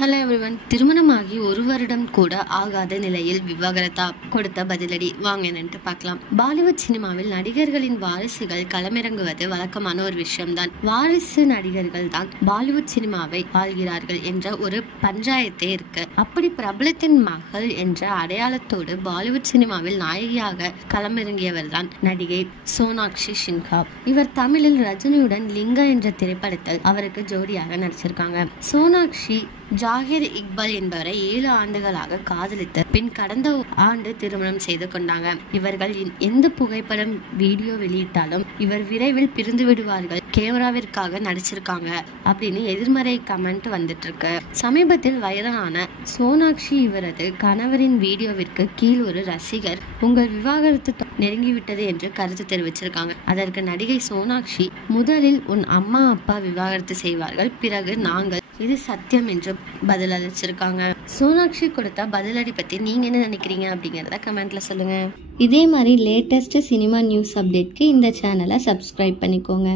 Hello everyone. திருமணமாகி ஒரு வருடம் கூட ஆகாத நிலையில் விவாகரத்தா கொடுத்த பதிலடி வாங்க என்னன்ட்டு பார்க்கலாம். பாலிவுட் சினிமாவில் நடிகர்களின் வாரிசுகள் களமிறங்குவது வழக்கமான ஒரு விஷயம்தான். வாரிசு நடிகர்கள் தான் பாலிவுட் சினிமாவை ஆள்கிறார்கள் என்ற ஒரு பஞ்சாயத்தே இருக்கு. அப்படி பிரபலத்தின் மகள் என்ற அடையாளத்தோடு பாலிவுட் சினிமாவில் நாயகியாக களமிறங்கியவர் தான் நடிகை சோனாக்ஷி சின்ஹா. இவர் தமிழில் ரஜினியுடன் லிங்கா என்ற திரைப்படத்தில் அவருக்கு ஜோடியாக நடிச்சிருக்காங்க. சோனாக்ஷி ஜாகிர் இக்பால் என்பவரை 7 ஆண்டுகளாக காதலித்து பின் கடந்த ஆண்டு திருமணம் செய்து கொண்டாங்க. இவர்கள் எந்த புகைப்படம் வீடியோ வெளியிட்டாலும் இவர் விரைவில் பிரிந்து விடுவார்கள், கேமராவிற்காக நடிச்சிருக்காங்க அப்படின்னு எதிர்மறை கமெண்ட் வந்துட்டு இருக்கு. சமீபத்தில் வைரலான சோனாக்ஷி இவரது கணவரின் வீடியோவிற்கு கீழ் ஒரு ரசிகர் உங்கள் விவாகரத்து நெருங்கிவிட்டது என்று கருத்து தெரிவிச்சிருக்காங்க. அதற்கு நடிகை சோனாக்ஷி, முதலில் உன் அம்மா அப்பா விவாகரத்து செய்வார்கள், பிறகு நாங்கள், இது சத்தியம் என்று பதில் அளிச்சிருக்காங்க. சோனாக்ஷி கொடுத்த பதிலடி பத்தி நீங்க என்ன நினைக்கிறீங்க அப்படிங்கறத கமெண்ட்ல சொல்லுங்க. இதே மாதிரி லேட்டஸ்ட் சினிமா நியூஸ் அப்டேட்க்கு இந்த சேனலை சப்ஸ்கிரைப் பண்ணிக்கோங்க.